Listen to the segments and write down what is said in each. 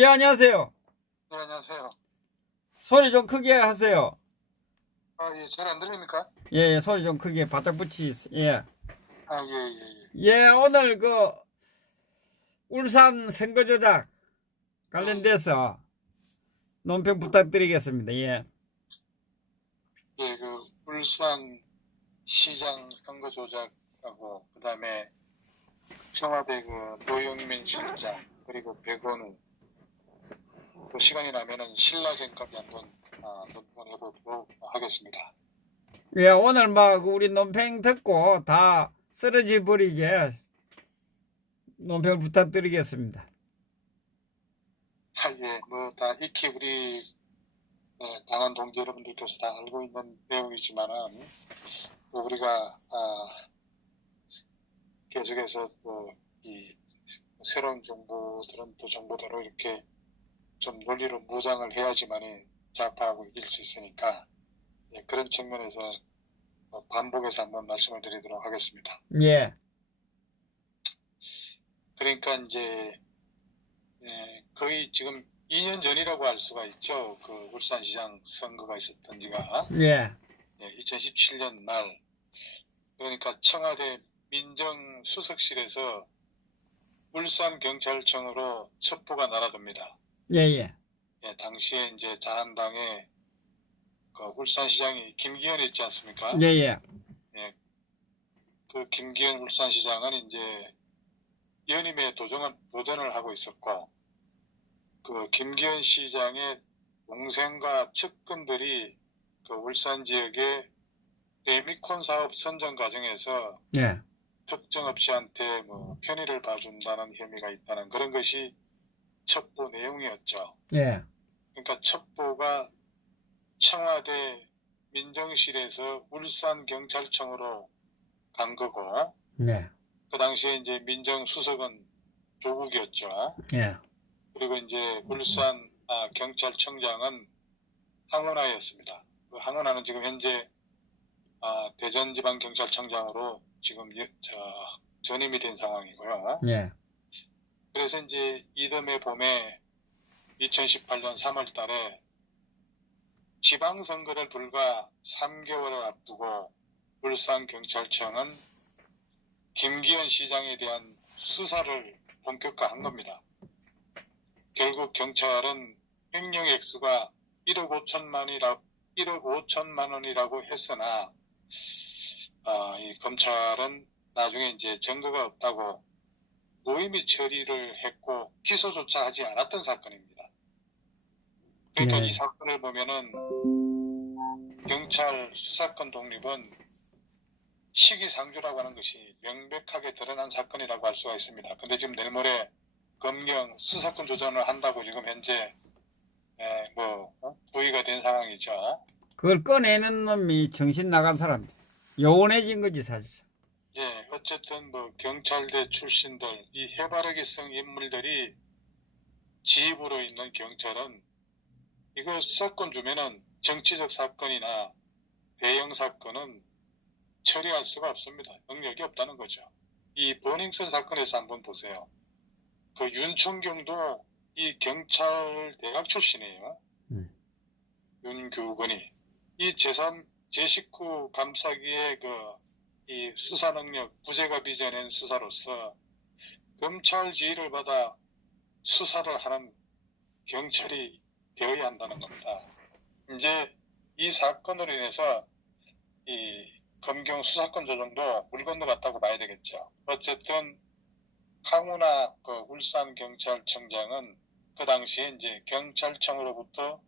예, 안녕하세요. 네, 안녕하세요. 소리 좀 크게 하세요. 예, 잘 안 들립니까? 예, 예, 소리 좀 크게 바짝 붙이세요. 예. 예, 예, 예, 오늘 울산 선거조작 예. 관련돼서 논평 부탁드리겠습니다. 예. 예, 울산 시장 선거 조작하고, 그 다음에 청와대 노영민 실장, 그리고 백원우, 시간이 나면은 신라젠값이 한번, 논평을 해보도록 하겠습니다. 예, 오늘 우리 논평 듣고 다 쓰러져 버리게 논평 부탁드리겠습니다. 예, 다 익히 우리, 당원 동지 여러분들께서 다 알고 있는 내용이지만은, 우리가, 계속해서 이 새로운 정보들은 또 정보대로 이렇게 좀 논리로 무장을 해야지만이 좌파하고 이길 수 있으니까, 예, 그런 측면에서 반복해서 한번 말씀을 드리도록 하겠습니다. 예. 그러니까 이제 거의 지금 2년 전이라고 할 수가 있죠. 울산시장 선거가 있었던 지가 예. 2017년 말. 그러니까 청와대 민정수석실에서 울산경찰청으로 첩보가 날아듭니다. 예, 예. 예, 당시에 이제 자한당의 울산시장이 김기현 있지 않습니까? 예, 예. 예, 김기현 울산시장은 이제 연임에 도전을 하고 있었고, 김기현 시장의 동생과 측근들이 울산 지역의 레미콘 사업 선정 과정에서 예. 특정 업체한테 편의를 봐준다는 혐의가 있다는 그런 것이 첩보 내용이었죠. 예. 그러니까 첩보가 청와대 민정실에서 울산경찰청으로 간 거고, 네. 그 당시에 이제 민정수석은 조국이었죠. 예. 그리고 이제 울산 경찰청장은 황운하였습니다. 황운하는 지금 현재 대전지방경찰청장으로 지금 전임이 된 상황이고요. 예. 그래서 이제 이듬해 봄에 2018년 3월 달에 지방선거를 불과 3개월을 앞두고 울산경찰청은 김기현 시장에 대한 수사를 본격화한 겁니다. 결국 경찰은 횡령 액수가 1억 5천만 원이라고 했으나 이 검찰은 나중에 이제 증거가 없다고 무혐의 처리를 했고 기소조차 하지 않았던 사건입니다. 그러니까 예. 이 사건을 보면은 경찰 수사권 독립은 시기상조라고 하는 것이 명백하게 드러난 사건이라고 할 수가 있습니다. 근데 지금 내일 모레 검경 수사권 조정을 한다고 지금 현재 부의가 된 상황이죠. 그걸 꺼내는 놈이 정신 나간 사람. 요원해진 거지, 사실. 예, 어쨌든 경찰대 출신들, 이 해바라기성 인물들이 지휘부로 있는 경찰은 이거 수사권 주면은 정치적 사건이나 대형 사건은 처리할 수가 없습니다. 능력이 없다는 거죠. 이 버닝썬 사건에서 한번 보세요. 윤총경도 이 경찰 대학 출신이에요. 윤규근이. 이 제19 감사기의 이 수사 능력, 부재가 빚어낸 수사로서 검찰 지휘를 받아 수사를 하는 경찰이 되어야 한다는 겁니다. 이제 이 사건으로 인해서 이 검경 수사권 조정도 물 건너갔다고 봐야 되겠죠. 어쨌든 황운하 울산경찰청장은 그 당시에 이제 경찰청으로부터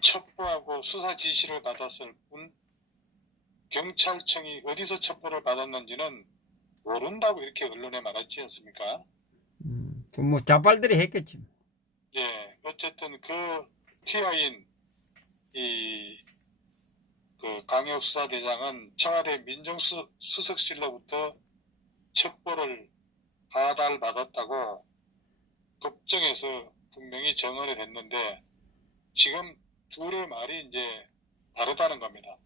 첩보하고 수사 지시를 받았을 뿐 경찰청이 어디서 첩보를 받았는지는 모른다고 이렇게 언론에 말했지 않습니까? 자발들이 했겠지. 예, 어쨌든 피아인 강력수사대장은 청와대 민정수석실로부터 첩보를 하달받았다고 법정에서 분명히 정언을 했는데 지금 둘의 말이 이제 다르다는 겁니다.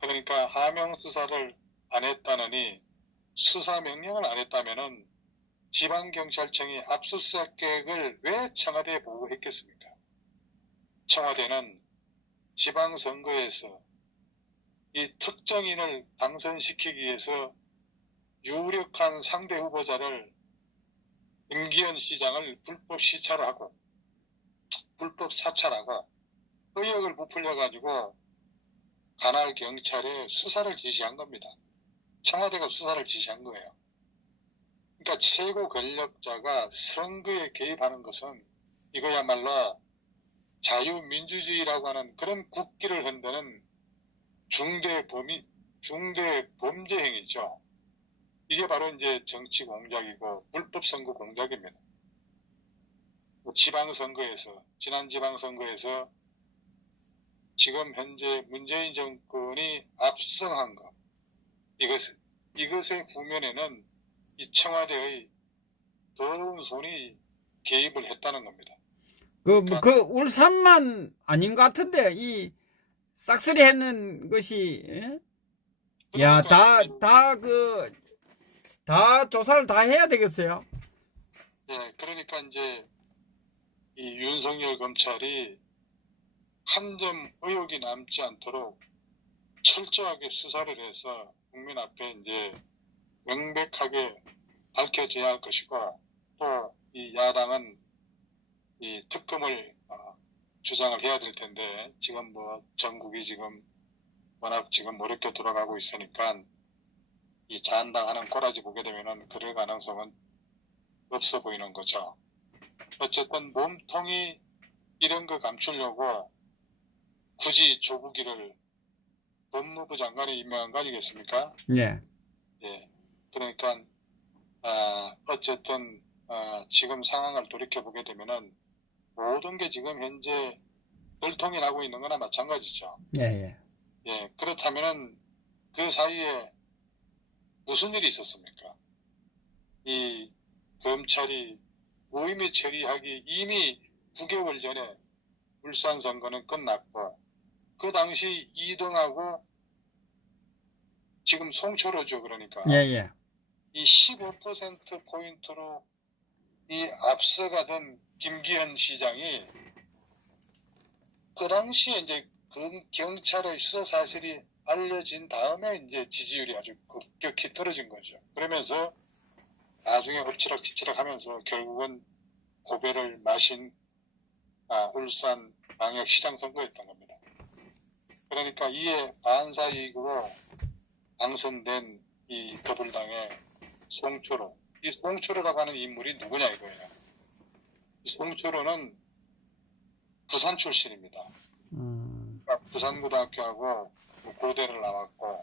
그러니까 하명 수사를 안 했다느니 수사 명령을 안 했다면은 지방경찰청이 압수수색 계획을 왜 청와대에 보고했겠습니까? 청와대는 지방선거에서 이 특정인을 당선시키기 위해서 유력한 상대 후보자를 김기현 시장을 불법 시찰하고 불법 사찰하고 의혹을 부풀려가지고 관할 경찰에 수사를 지시한 겁니다. 청와대가 수사를 지시한 거예요. 그러니까 최고 권력자가 선거에 개입하는 것은 이거야말로 자유민주주의라고 하는 그런 국기를 흔드는 중대 범죄 행위죠. 이게 바로 이제 정치 공작이고 불법 선거 공작입니다. 지난 지방선거에서 지금 현재 문재인 정권이 압승한 것, 이것의 후면에는 이 청와대의 더러운 손이 개입을 했다는 겁니다. 그 울산만 아닌 것 같은데, 이 싹쓸이 했는 것이, 예? 야, 다 조사를 다 해야 되겠어요. 예, 그러니까 이제 이 윤석열 검찰이 한 점 의혹이 남지 않도록 철저하게 수사를 해서 국민 앞에 이제 명백하게 밝혀져야 할 것이고, 또 이 야당은 이 특검을 주장을 해야 될 텐데, 지금 뭐 전국이 지금 워낙 지금 어렵게 돌아가고 있으니까 이 자한당하는 꼬라지 보게 되면은 그럴 가능성은 없어 보이는 거죠. 어쨌든 몸통이 이런 거 감추려고 굳이 조국이를 법무부 장관에 임명한 거 아니겠습니까? 예. 예. 그러니까 어쨌든 지금 상황을 돌이켜 보게 되면은 모든 게 지금 현재 들통이 나고 있는 거나 마찬가지죠. 예, 예. 예. 그렇다면은 그 사이에 무슨 일이 있었습니까? 이 검찰이 무혐의 처리하기 이미 9개월 전에 울산 선거는 끝났고, 그 당시 2등하고 지금 송철호죠. 그러니까 예, 예. 이 15%포인트로 이 앞서가던 김기현 시장이 그 당시에 이제 그 경찰의 수사 사실이 알려진 다음에 이제 지지율이 아주 급격히 떨어진 거죠. 그러면서 나중에 엎치락뒤치락 하면서 결국은 고배를 마신 울산 광역시장 선거였던 겁니다. 그러니까 이에 반사이익으로 당선된 이 더불당의 송철호, 이 송철호라고 하는 인물이 누구냐 이거예요. 이 송철호는 부산 출신입니다. 그러니까 부산고등학교하고 고대를 나왔고,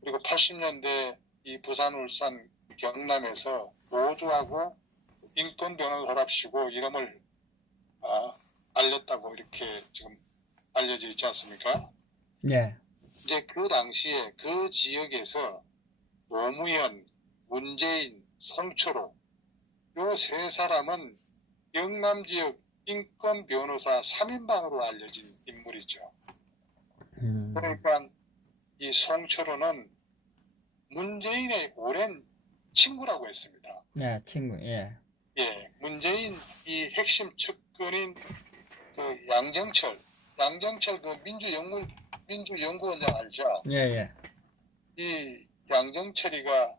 그리고 80년대 이 부산, 울산, 경남에서 노조하고 인권변호사랍시고 이름을 알렸다고 이렇게 지금 알려져 있지 않습니까? 예. 이제 그 당시에 그 지역에서 노무현, 문재인, 송철호 요 세 사람은 영남 지역 인권 변호사 3인방으로 알려진 인물이죠. 그러니까 이 송철호는 문재인의 오랜 친구라고 했습니다. 예, 친구, 예. 예, 문재인 이 핵심 측근인 그 양정철 그 민주연구원장 알죠? 예, 예. 이 양정철이가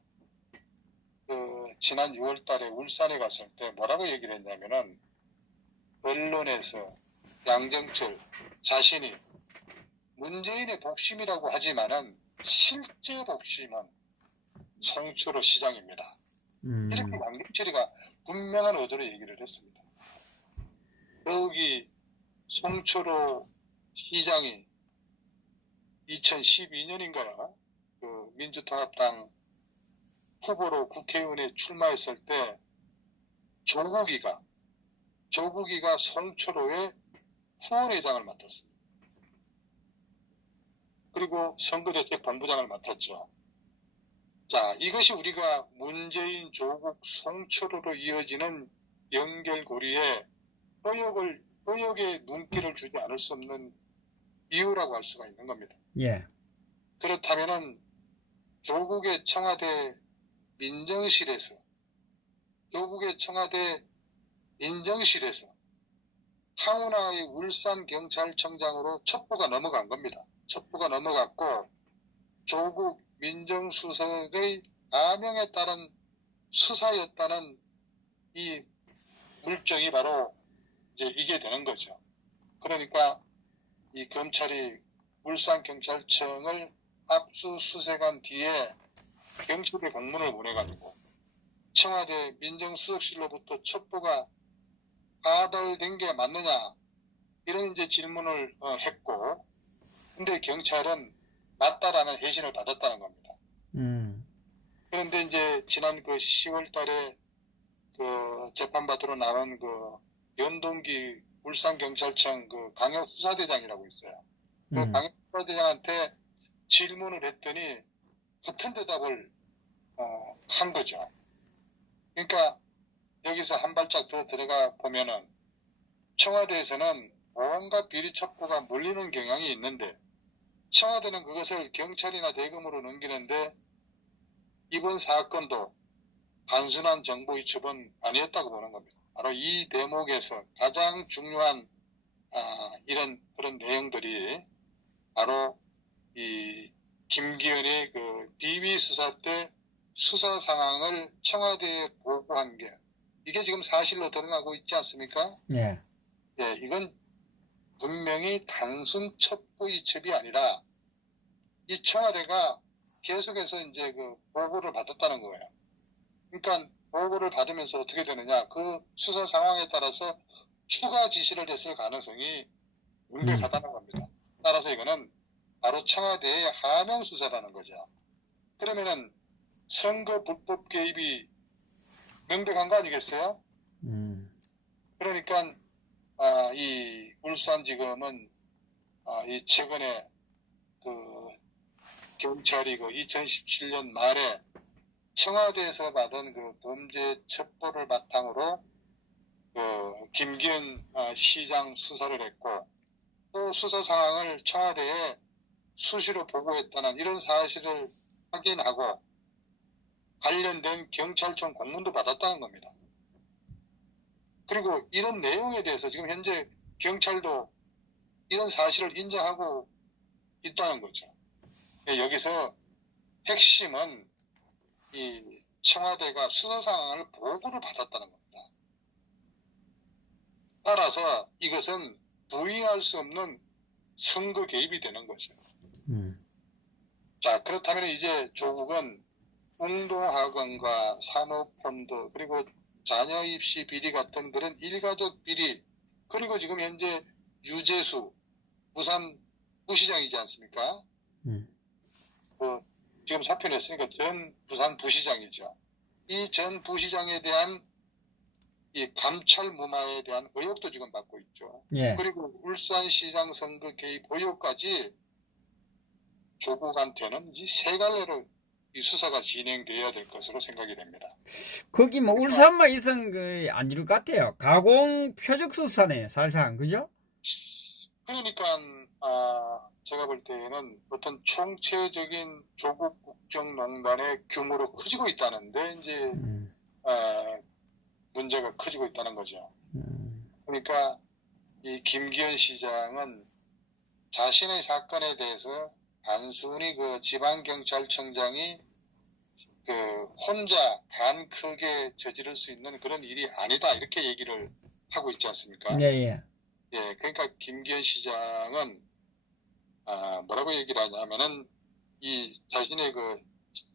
그 지난 6월 달에 울산에 갔을 때 뭐라고 얘기를 했냐면은, 언론에서 양정철 자신이 문재인의 복심이라고 하지만은 실제 복심은 송철호 시장입니다. 이렇게 양정철이가 분명한 어조로 얘기를 했습니다. 여기 송철호 시장이 2012년인가요? 그 민주통합당 후보로 국회의원에 출마했을 때 조국이가 송철호의 후원회장을 맡았습니다. 그리고 선거대책본부장을 맡았죠. 자, 이것이 우리가 문재인, 조국, 송철호로 이어지는 연결고리에 의혹에 눈길을 주지 않을 수 없는 이유라고 할 수가 있는 겁니다. 예. 그렇다면은 조국의 청와대 민정실에서 조국의 청와대 민정실에서 황운하의 울산경찰청장으로 첩보가 넘어간 겁니다. 첩보가 넘어갔고 조국 민정수석의 아명에 따른 수사였다는 이 물증이 바로 이제 이게 되는 거죠. 그러니까 이 검찰이 울산경찰청을 압수수색한 뒤에 경찰에 공문을 보내가지고 청와대 민정수석실로부터 첩보가 가달된 게 맞느냐 이런 이제 질문을 했고, 근데 경찰은 맞다라는 회신을 받았다는 겁니다. 그런데 이제 지난 그 10월달에 그 재판받으러 나온 그 연동기 울산경찰청 그 강력수사대장이라고 있어요. 그 강력수사대장한테 질문을 했더니 같은 대답을 한 거죠. 그러니까 여기서 한 발짝 더 들어가 보면은 청와대에서는 온갖 비리 첩보가 몰리는 경향이 있는데 청와대는 그것을 경찰이나 대검으로 넘기는데 이번 사건도 단순한 정보 이첩은 아니었다고 보는 겁니다. 바로 이 대목에서 가장 중요한 이런 그런 내용들이 바로 이 김기현이 그 비위 수사 때 수사 상황을 청와대에 보고한 게 이게 지금 사실로 드러나고 있지 않습니까? 예. 예, 이건 분명히 단순 첩보 이첩이 아니라 이 청와대가 계속해서 이제 그 보고를 받았다는 거예요. 그러니까 보고를 받으면서 어떻게 되느냐, 그 수사 상황에 따라서 추가 지시를 했을 가능성이 명백하다는 겁니다. 따라서 이거는 바로 청와대의 하명 수사라는 거죠. 그러면은 선거 불법 개입이 명백한 거 아니겠어요? 그러니까 이 울산지검은 이 최근에 그 경찰이 그 2017년 말에 청와대에서 받은 그 범죄 첩보를 바탕으로 그 김기현 시장 수사를 했고 또 수사 상황을 청와대에 수시로 보고했다는 이런 사실을 확인하고 관련된 경찰청 공문도 받았다는 겁니다. 그리고 이런 내용에 대해서 지금 현재 경찰도 이런 사실을 인정하고 있다는 거죠. 여기서 핵심은 이 청와대가 수사 상황을 보고를 받았다는 겁니다. 따라서 이것은 부인할 수 없는 선거 개입이 되는 거죠. 자, 그렇다면 이제 조국은 운동학원과 산업펀드 그리고 자녀 입시 비리 같은 그런 일가족 비리 그리고 지금 현재 유재수 부산 부시장이지 않습니까? 지금 사표 냈으니까 전 부산 부시장이죠. 이 전 부시장에 대한 이 감찰 무마에 대한 의혹도 지금 받고 있죠. 예. 그리고 울산시장 선거 개입 의혹까지 조국한테는 이 세 갈래로 이 수사가 진행돼야 될 것으로 생각이 됩니다. 거기 뭐 울산만 있은 그 아닐 것 같아요. 가공 표적 수사네요, 사실상. 그죠? 그러니까 제가 볼 때는 어떤 총체적인 조국 국정농단의 규모로 커지고 있다는데 이제 문제가 커지고 있다는 거죠. 그러니까 이 김기현 시장은 자신의 사건에 대해서 단순히 그 지방경찰청장이 그 혼자 간 크게 저지를 수 있는 그런 일이 아니다 이렇게 얘기를 하고 있지 않습니까? 예. 예, 그러니까 김기현 시장은 뭐라고 얘기를 하냐면은 이 자신의 그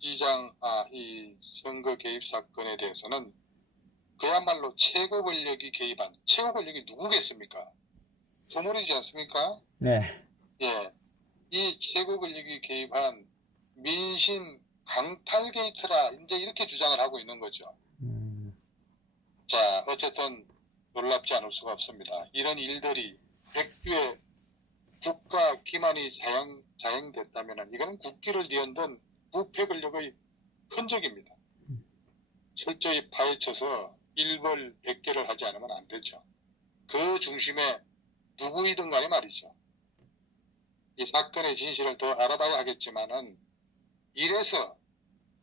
시장 이 선거 개입 사건에 대해서는 그야말로 최고 권력이 개입한 최고 권력이 누구겠습니까? 소몰이지 않습니까? 네. 예, 이 최고 권력이 개입한 민심 강탈 게이트라 이제 이렇게 주장을 하고 있는 거죠. 자, 어쨌든 놀랍지 않을 수가 없습니다. 이런 일들이 백두에 국가 기만이 자행됐다면 이거는 국기를 뒤흔든 부패 권력의 흔적입니다. 철저히 파헤쳐서 일벌백계를 하지 않으면 안 되죠. 그 중심에 누구이든 간에 말이죠. 이 사건의 진실을 더 알아봐야 하겠지만은 이래서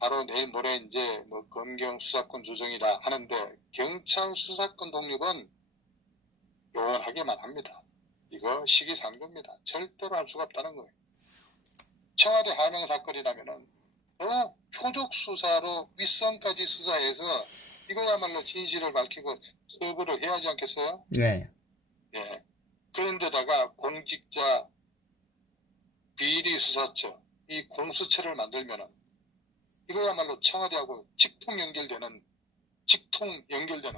바로 내일 모레 이제 뭐 검경 수사권 조정이다 하는데 경찰 수사권 독립은 요원하게만 합니다. 이거 시기상조입니다. 절대로 할 수가 없다는 거예요. 청와대 하명 사건이라면은 더 표적 수사로 윗선까지 수사해서 이거야말로 진실을 밝히고 처벌을 해야 하지 않겠어요? 네. 예. 그런데다가 공직자 비리 수사처, 이 공수처를 만들면은 이거야말로 청와대하고 직통 연결되는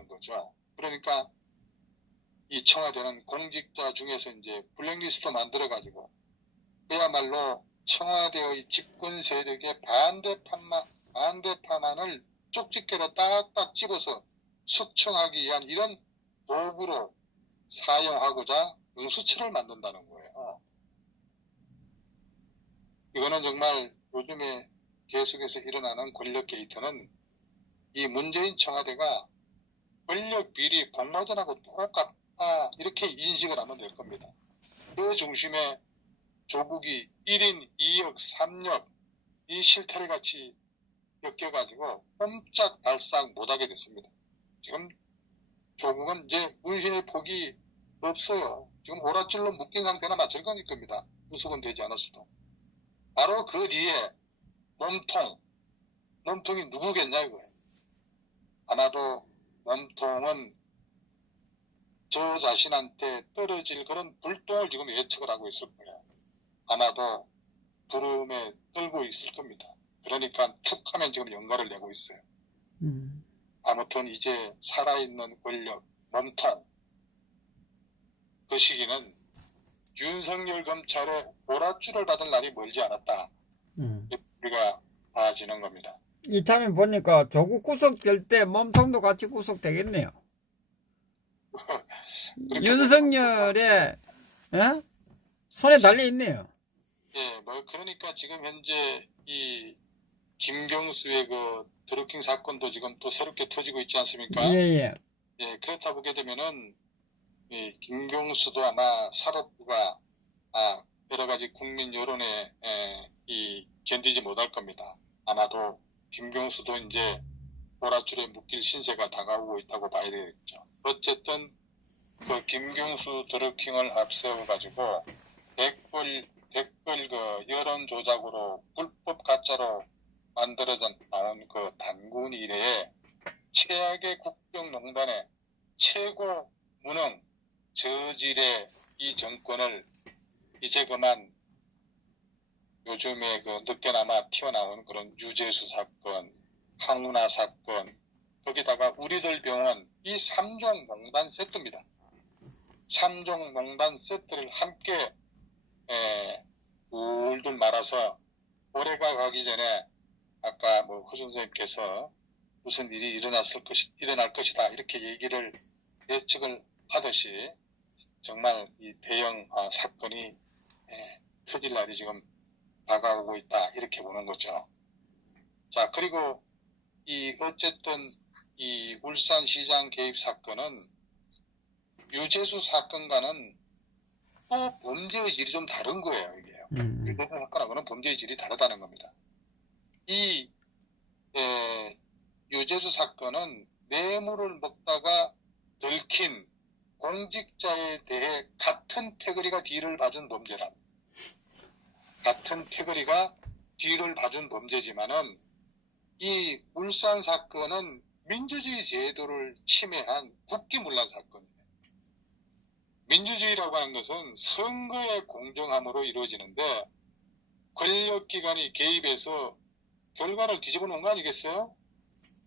거죠. 그러니까 이 청와대는 공직자 중에서 이제 블랙리스트 만들어가지고 그야말로 청와대의 집권 세력의 반대파만을 쪽집게로 딱딱 집어서 숙청하기 위한 이런 도구로 사용하고자 공수처를 만든다는 거예요. 이거는 정말 요즘에 계속해서 일어나는 권력 게이트는 이 문재인 청와대가 권력 비리 공모전하고 똑같다 이렇게 인식을 하면 될 겁니다. 그 중심에 조국이 1인 2역 3역 이 실타래 같이 엮여가지고 꼼짝달싹 못하게 됐습니다. 지금 조국은 이제 문신의 폭이 없어요. 지금 오랏줄로 묶인 상태나 마찬가지일 겁니다. 구속은 되지 않았어도. 바로 그 뒤에 몸통이 누구겠냐 이거예요. 아마도 몸통은 저 자신한테 떨어질 그런 불똥을 지금 예측을 하고 있을 거예요. 아마도 부름에 떨고 있을 겁니다. 그러니까 툭 하면 지금 연가를 내고 있어요. 아무튼 이제 살아있는 권력, 몸통. 그 시기는 윤석열 검찰의 오랏줄을 받을 날이 멀지 않았다. 우리가 봐지는 겁니다. 이참에 보니까 조국 구속될 때 몸통도 같이 구속되겠네요. 윤석열의 손에 달려 있네요. 예, 뭐 그러니까 지금 현재 이 김경수의 그 드루킹 사건도 지금 또 새롭게 터지고 있지 않습니까? 예. 예, 그렇다 보게 되면은 이 김경수도 아마 사법부가 여러 가지 국민 여론에 이 견디지 못할 겁니다. 아마도 김경수도 이제 오랏줄에 묶일 신세가 다가오고 있다고 봐야 되겠죠. 어쨌든 그 김경수 드루킹을 앞세워 가지고 댓글 그 여론 조작으로 불법 가짜로 만들어져 나온 그 단군 이래에 최악의 국정농단의 최고 무능 저질의 이 정권을 이제 그만 요즘에 그 늦게나마 튀어나온 그런 유재수 사건, 항운하 사건, 거기다가 우리들 병원 이 3종 농단 세트입니다. 3종 농단 세트를 함께 울들 말아서 올해가 가기 전에 아까 뭐 허준 선생님께서 무슨 일이 일어날 것이다 이렇게 얘기를 예측을 하듯이 정말 이 대형 사건이 터질 날이 지금 다가오고 있다 이렇게 보는 거죠. 자, 그리고 이 어쨌든 이 울산시장 개입 사건은 유재수 사건과는 또 범죄의 질이 좀 다른 거예요, 이게요. 유재수 사건하고는 범죄의 질이 다르다는 겁니다. 이 유재수 사건은 뇌물을 먹다가 들킨 공직자에 대해 같은 패거리가 뒤를 봐준 범죄라. 같은 패거리가 뒤를 봐준 범죄지만은 이 울산 사건은 민주주의 제도를 침해한 국기문란 사건이에요. 민주주의라고 하는 것은 선거의 공정함으로 이루어지는데 권력기관이 개입해서 결과를 뒤집어 놓은 거 아니겠어요?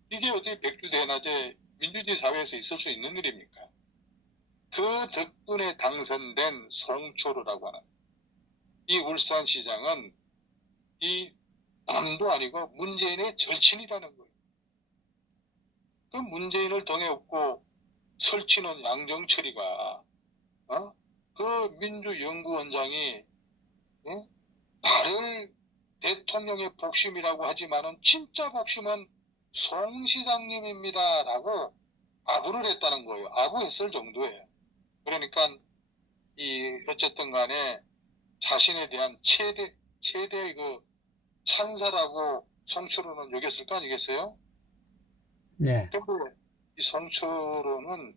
이게 어떻게 백주대낮에 민주주의 사회에서 있을 수 있는 일입니까? 그 덕분에 당선된 송초로라고 하는 이 울산시장은 이 남도 아니고 문재인의 절친이라는 거예요. 그 문재인을 등에 업고 설치는 양정철이가 그 민주연구원장이 나를 대통령의 복심이라고 하지만은 진짜 복심은 송 시장님입니다 라고 아부를 했다는 거예요. 아부했을 정도예요. 그러니까 이 어쨌든 간에 자신에 대한 최대의 그 찬사라고 송철호는 여겼을 거 아니겠어요? 네. 근데 이 송철호는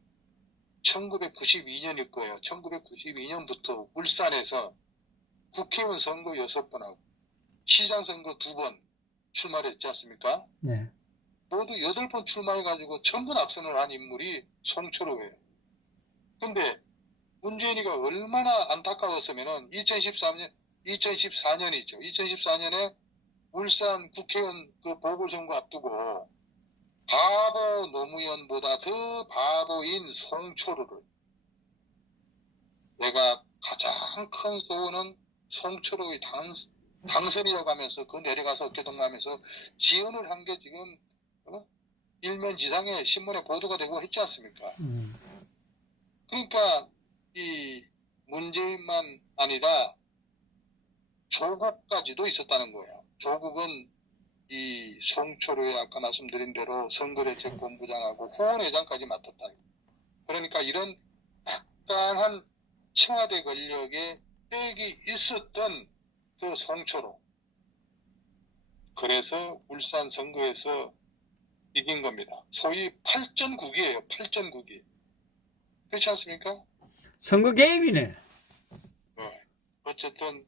1992년일 거예요. 1992년부터 울산에서 국회의원 선거 6번하고 시장 선거 2번 출마를 했지 않습니까? 네. 모두 8번 출마해가지고 전부 낙선을 한 인물이 송철호예요. 근데 문재인이가 얼마나 안타까웠으면은 2014년이죠. 2014년에 울산 국회의원 그 보궐선거 앞두고 바보 노무현보다 더 바보인 송철호를 내가 가장 큰 소원은 송철호의 당선이라고 하면서 그 내려가서 어깨동무하면서 지원을 한 게 지금 일면지상에 신문에 보도가 되고 했지 않습니까? 그러니까 이 문재인만 아니라 조국까지도 있었다는 거예요. 조국은 이 송철호의 아까 말씀드린 대로 선거대책본부장하고 후원회장까지 맡았다는 거예요. 그러니까 이런 막강한 청와대 권력에 빽이 있었던 그 송철호. 그래서 울산 선거에서 이긴 겁니다. 소위 8전국이에요. 8전국이. 그렇지 않습니까? 선거 개입이네. 네. 어쨌든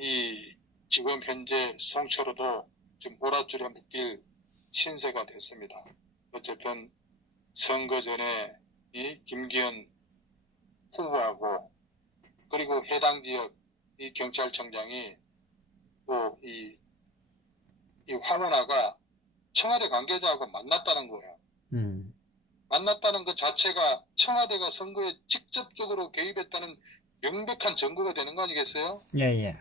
이 지금 현재 송철호도 지금 모라줄에 묶일 신세가 됐습니다. 어쨌든 선거 전에 이 김기현 후보하고 그리고 해당 지역 이 경찰청장이 또 이 황운하가 청와대 관계자하고 만났다는 거예요. 만났다는 것 자체가 청와대가 선거에 직접적으로 개입했다는 명백한 증거가 되는 거 아니겠어요? 예.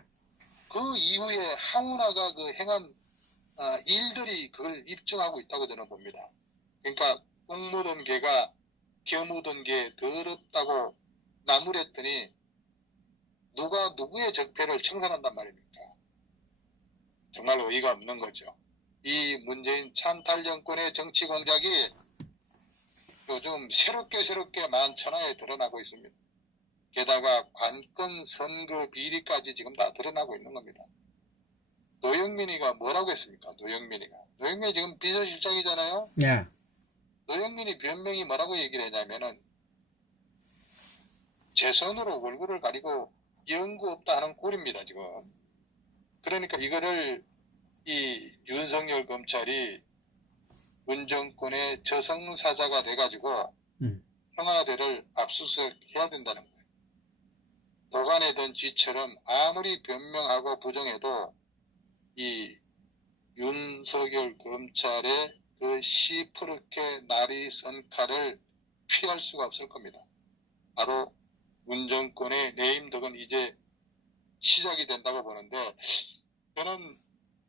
그 이후에 황운하가 그 행한 일들이 그걸 입증하고 있다고 저는 봅니다. 그러니까 똥 묻은 개가 겨 묻은 게 더럽다고 나무랬더니 누가 누구의 적폐를 청산한단 말입니까? 정말 의의가 없는 거죠. 이 문재인 찬탈 정권의 정치 공작이 요즘 새롭게 만천하에 드러나고 있습니다. 게다가 관건 선거 비리까지 지금 다 드러나고 있는 겁니다. 노영민이가 뭐라고 했습니까? 노영민이 지금 비서실장이잖아요. 네. 노영민이 변명이 뭐라고 얘기를 했냐면은 제 손으로 얼굴을 가리고 연구 없다 하는 꼴입니다, 지금. 그러니까 이거를 이 윤석열 검찰이 문정권의 저승사자가 돼가지고 청와대를 압수수색해야 된다는 거예요. 도가내던 쥐처럼 아무리 변명하고 부정해도 이 윤석열 검찰의 그 시퍼렇게 날이 선 칼을 피할 수가 없을 겁니다. 바로 문정권의 내임덕은 이제 시작이 된다고 보는데 저는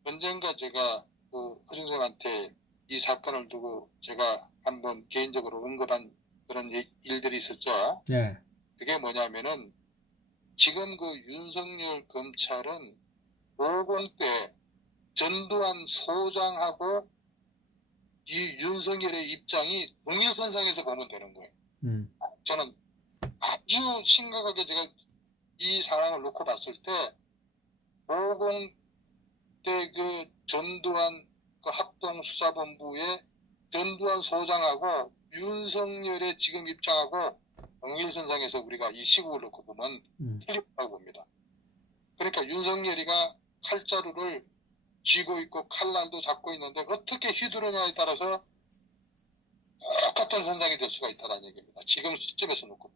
언젠가 제가 그 허준쌤한테 이 사건을 두고 제가 한번 개인적으로 언급한 그런 일들이 있었죠. 네. 그게 뭐냐면은 지금 그 윤석열 검찰은 50대 전두환 소장하고 이 윤석열의 입장이 동일선상에서 보면 되는 거예요. 저는 아주 심각하게 제가 이 상황을 놓고 봤을 때 50대 그 전두환 그 합동수사본부의 전두환 소장하고 윤석열의 지금 입장하고 동일선상에서 우리가 이 시국을 놓고 보면 틀렸다고 봅니다. 그러니까 윤석열이가 칼자루를 쥐고 있고 칼날도 잡고 있는데 어떻게 휘두르냐에 따라서 똑같은 선상이 될 수가 있다는 얘기입니다. 지금 시점에서 놓고.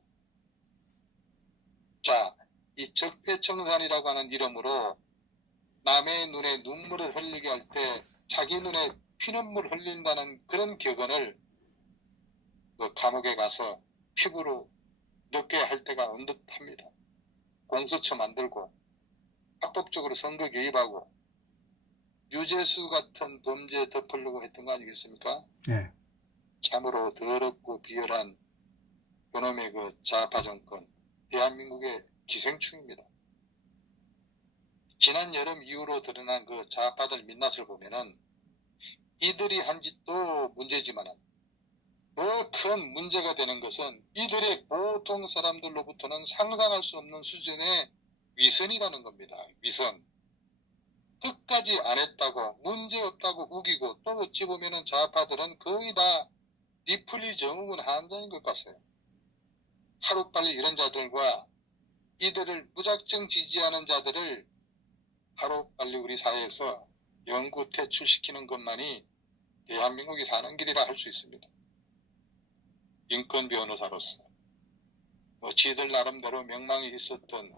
자, 이 적폐청산이라고 하는 이름으로 남의 눈에 눈물을 흘리게 할 때 자기 눈에 피눈물 흘린다는 그런 격언을 그 감옥에 가서 피부로 느껴야 할 때가 온 듯합니다. 공수처 만들고 합법적으로 선거 개입하고 유재수 같은 범죄에 덮으려고 했던 거 아니겠습니까? 네. 참으로 더럽고 비열한 그놈의 그 좌파 정권, 대한민국의 기생충입니다. 지난 여름 이후로 드러난 그 좌파들 민낯을 보면은 이들이 한 짓도 문제지만은 더 큰 문제가 되는 것은 이들의 보통 사람들로부터는 상상할 수 없는 수준의 위선이라는 겁니다. 위선. 끝까지 안 했다고 문제 없다고 우기고 또 어찌 보면은 좌파들은 거의 다 리플리 정국은 함정인 것 같아요. 하루빨리 이런 자들과 이들을 무작정 지지하는 자들을 하루빨리 우리 사회에서 영구 퇴출시키는 것만이 대한민국이 사는 길이라 할 수 있습니다. 인권 변호사로서 뭐 지들 나름대로 명망이 있었던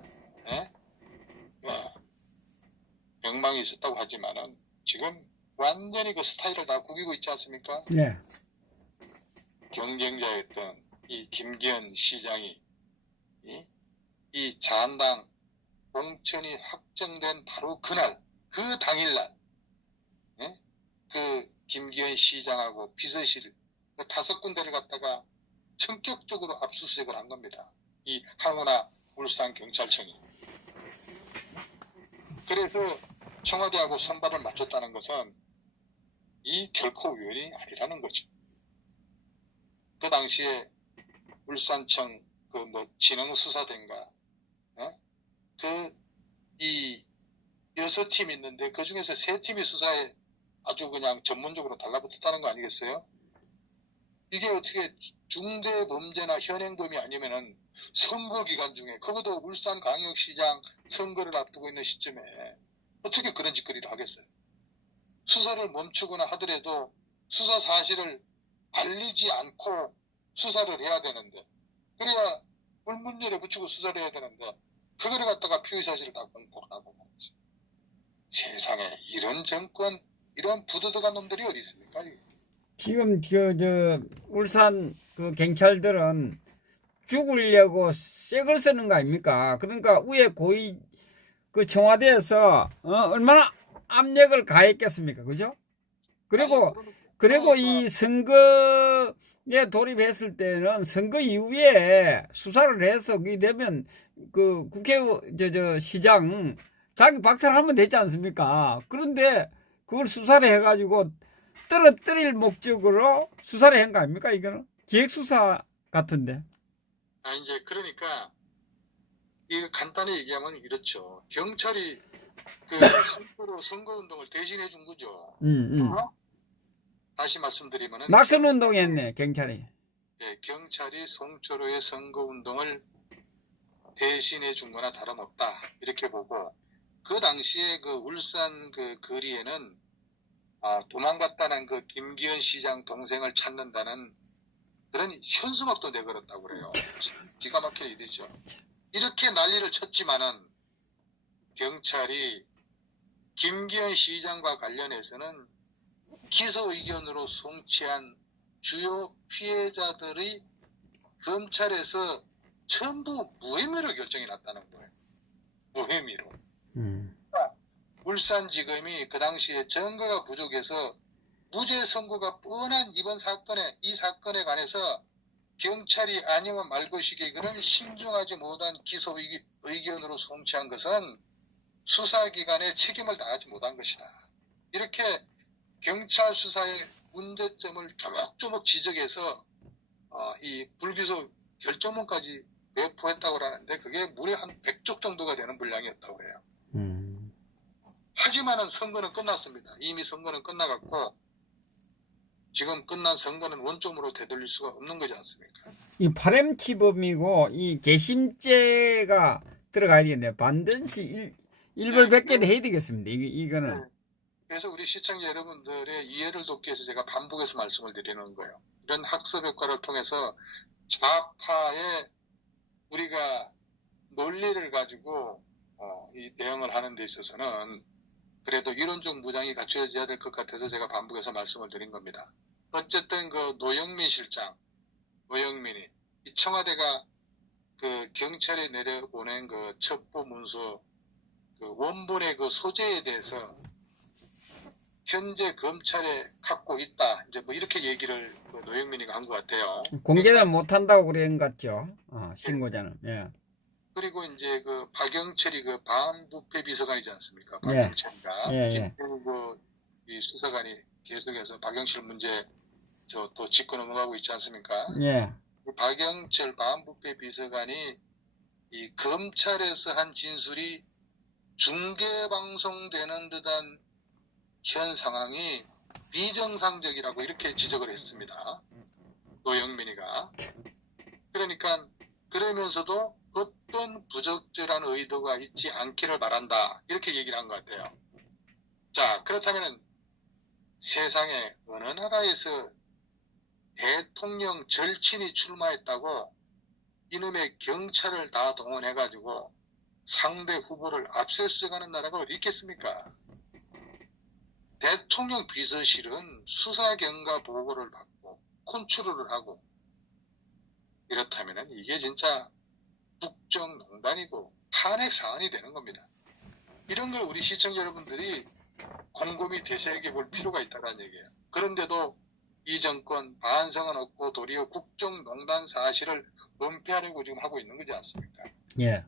명망이 있었다고 하지만은 지금 완전히 그 스타일을 다 구기고 있지 않습니까? 네. 경쟁자였던 이 김기현 시장이 이 자한당 공천이 확정된 바로 그날, 그 당일날, 그 김기현 시장하고 비서실 그 5군데를 갖다가 전격적으로 압수수색을 한 겁니다. 이 항우나 울산경찰청이. 그래서 청와대하고 선발을 맞췄다는 것은 이 결코 우연이 아니라는 거죠. 그 당시에 울산청 그 뭐 진흥수사대인가 이 6팀이 있는데 그 중에서 3팀이 수사에 아주 그냥 전문적으로 달라붙었다는 거 아니겠어요? 이게 어떻게 중대범죄나 현행범이 아니면은 선거 기간 중에 그것도 울산광역시장 선거를 앞두고 있는 시점에 어떻게 그런 짓거리를 하겠어요? 수사를 멈추거나 하더라도 수사 사실을 알리지 않고 수사를 해야 되는데 그래야 불문율에 붙이고 수사를 해야 되는데 그거를 갖다가 피의 사실을 다 공포를 하고 말이죠. 세상에 이런 정권 이런 부도덕한 놈들이 어디 있습니까? 지금 울산 그 경찰들은 죽으려고 색을 쓰는 거 아닙니까? 그러니까 위에 고위 그 청와대에서 얼마나 압력을 가했겠습니까? 그죠? 그리고 이 선거에 돌입했을 때는 선거 이후에 수사를 해서 그게 되면 그 국회 시장 자기 박탈하면 되지 않습니까? 그런데 그걸 수사를 해가지고 떨어뜨릴 목적으로 수사를 한 거 아닙니까? 이거는 기획수사 같은데. 이제 그러니까 이거 간단히 얘기하면 이렇죠. 경찰이 그 선거운동을 대신해 준 거죠. 다시 말씀드리면은 낙선운동 했네 경찰이. 네, 경찰이 송철호의 선거운동을 대신해 준 거나 다름없다 이렇게 보고 그 당시에 그 울산 그 거리에는 도망갔다는 그 김기현 시장 동생을 찾는다는 그런 현수막도 내걸었다고 그래요. 기가 막힌 일이죠. 이렇게 난리를 쳤지만은 경찰이 김기현 시장과 관련해서는 기소 의견으로 송치한 주요 피해자들의 검찰에서 전부 무혐의로 결정이 났다는 거예요. 무혐의로. 울산지검이 그 당시에 증거가 부족해서 무죄 선고가 뻔한 이 사건에 관해서 경찰이 아니면 말것이기 그런 신중하지 못한 기소 의견으로 송치한 것은 수사기관의 책임을 다하지 못한 것이다. 이렇게 경찰 수사의 문제점을 조목조목 지적해서 이 불기소 결정문까지 배포했다고 하는데 그게 무려 한 100쪽 정도가 되는 분량이었다고 해요. 하지만은 선거는 끝났습니다. 이미 선거는 끝나갔고 지금 끝난 선거는 원점으로 되돌릴 수가 없는 거지 않습니까? 이 파렴치범이고 이 개심죄가 들어가야 되겠네요. 반드시 일벌백계를 해야 되겠습니다. 이거는. 그래서 우리 시청자 여러분들의 이해를 돕기 위해서 제가 반복해서 말씀을 드리는 거예요. 이런 학습 효과를 통해서 좌파의 우리가 논리를 가지고 이 대응을 하는 데 있어서는 그래도 이론적 무장이 갖춰져야 될 것 같아서 제가 반복해서 말씀을 드린 겁니다. 어쨌든 그 노영민 실장, 노영민이 이 청와대가 그 경찰에 내려보낸 그 첩보 문서 그 원본의 그 소재에 대해서 현재 검찰에 갖고 있다. 이제 뭐 이렇게 얘기를 그 노영민이가 한 것 같아요. 공개는 못한다고 그런 것 같죠. 신고자는. 예. 그리고 이제 그 박영철이 그 반부패 비서관이지 않습니까? 박영철이가 김태우 이 수사관이 계속해서 박영철 문제 또 짚고 넘어가고 있지 않습니까? 예. 박영철 반부패 비서관이 이 검찰에서 한 진술이 중계방송되는 듯한 현 상황이 비정상적이라고 이렇게 지적을 했습니다. 노영민이가. 그러니까 그러면서도 어떤 부적절한 의도가 있지 않기를 바란다. 이렇게 얘기를 한 것 같아요. 자, 그렇다면 세상에 어느 나라에서 대통령 절친이 출마했다고 이놈의 경찰을 다 동원해가지고 상대 후보를 압수수색하는 나라가 어디 있겠습니까? 대통령 비서실은 수사경과 보고를 받고 컨트롤을 하고 이렇다면 이게 진짜 국정농단이고 탄핵 사안이 되는 겁니다. 이런 걸 우리 시청자 여러분들이 곰곰이 되새겨 볼 필요가 있다는 얘기예요. 그런데도 이 정권 반성은 없고 도리어 국정농단 사실을 은폐하려고 지금 하고 있는 거지 않습니까? 예.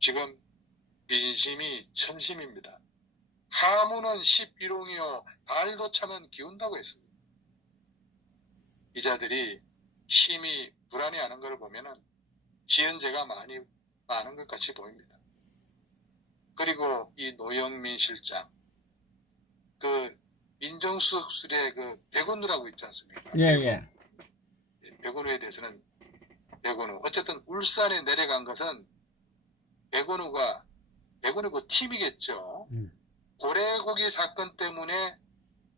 지금 민심이 천심입니다. 하무는 11홍이요 달도 차면 기운다고 했습니다. 기자들이 심히 불안해하는 걸 보면은 지연제가 많은 것 같이 보입니다. 그리고 이 노영민 실장, 그 민정수석실에 그 백운우라고 있지 않습니까? 예. 백운우에 대해서는 백운우. 어쨌든 울산에 내려간 것은 백운우 그 팀이겠죠. 고래고기 사건 때문에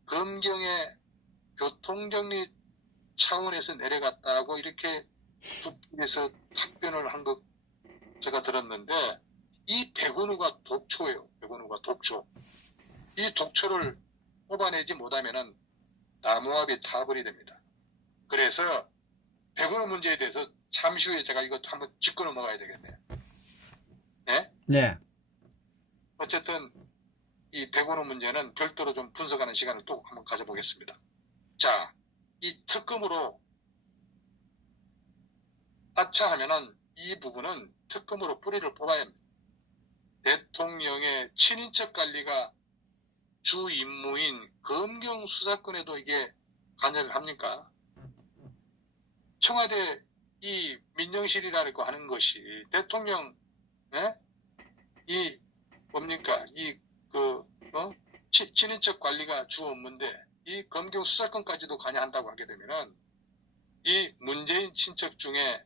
검경의 교통정리 차원에서 내려갔다고 이렇게 국회에서 답변을 한 것 제가 들었는데 이 백운우가 독초예요. 백운우가 독초. 이 독초를 뽑아내지 못하면은 나무압이 타버리 됩니다. 그래서 백운우 문제에 대해서 잠시 후에 제가 이것도 한번 짚고 넘어가야 되겠네요. 네? 네. 어쨌든 이 백운우 문제는 별도로 좀 분석하는 시간을 또 한번 가져보겠습니다. 자, 이 특검으로 아차하면은 이 부분은 특검으로 뿌리를 뽑아야 합니다. 대통령의 친인척 관리가 주 임무인 검경 수사권에도 이게 관여를 합니까? 청와대 이 민정실이라고 하는 것이 대통령 이 뭡니까 친인척 관리가 주 업무인데 이 검경 수사권까지도 관여한다고 하게 되면은 이 문재인 친척 중에